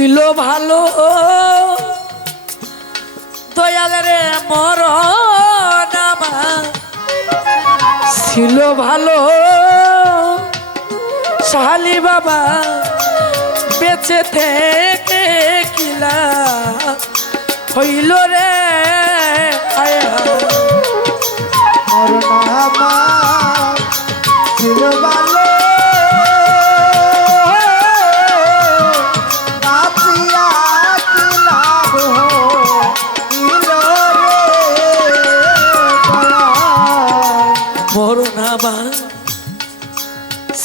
ছিল ভালো। দয়াল রে আমার ছিল ভালো। শালি বাবা বেঁচে থেকে কিলা হইল রে। আয়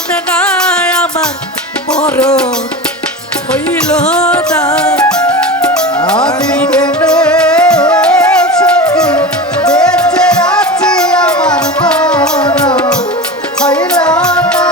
থামে না আমার মরণ হইল না। আমি কেন না আমার মন হইল না।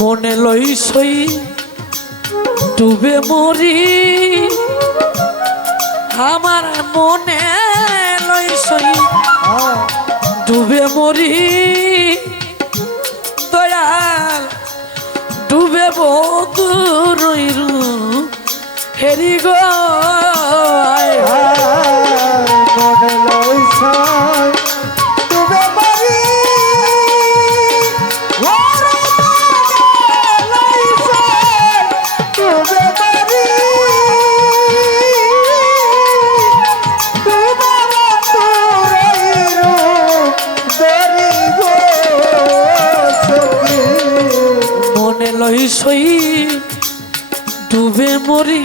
মনে লই সই ডুবে মরি। আমার মনে লই ডুবে মরি। দয়াল ডুবে বধু রইরু। হেরি গো মরি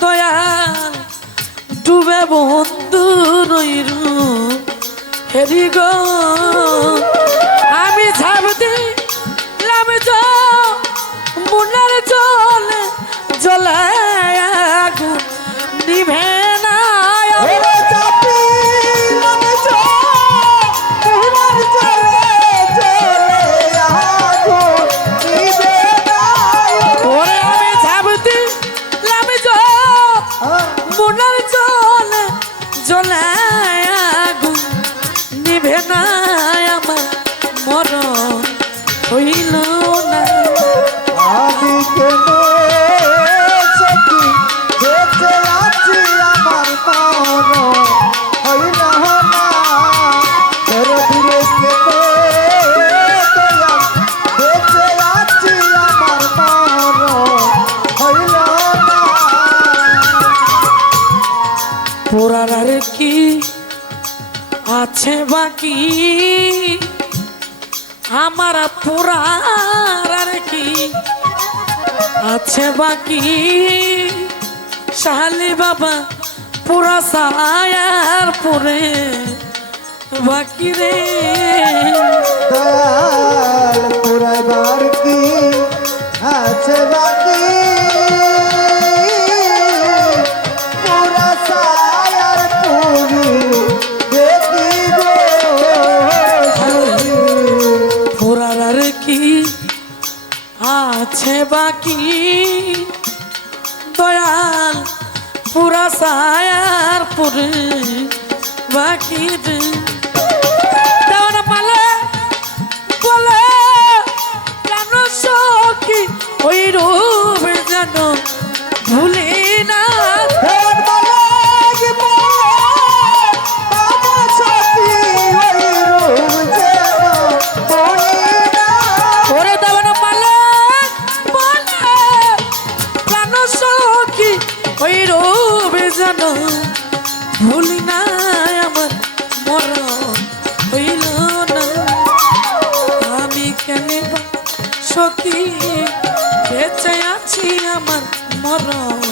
দয়াল ডুবে বন্ধু রইরু হেরি গো। নিভে না আমার মরণ হইল না। আমি কেন পোড়ার কি আছে বাকি। আমার পুরার কি আছে বাকি। শালি বাবা পুরা সায়ার পুরে বাকি রে। সায়ার পুরি বাকি দিন দেওয়ার পালে, বলে কেন সখী, ওই রূপ যেন ভুলে Thank you. ওই রবে যেন ভুলি না আমার মরণ হইল না। আমি কেন সখী? বেঁচে আছি আমার মরণ।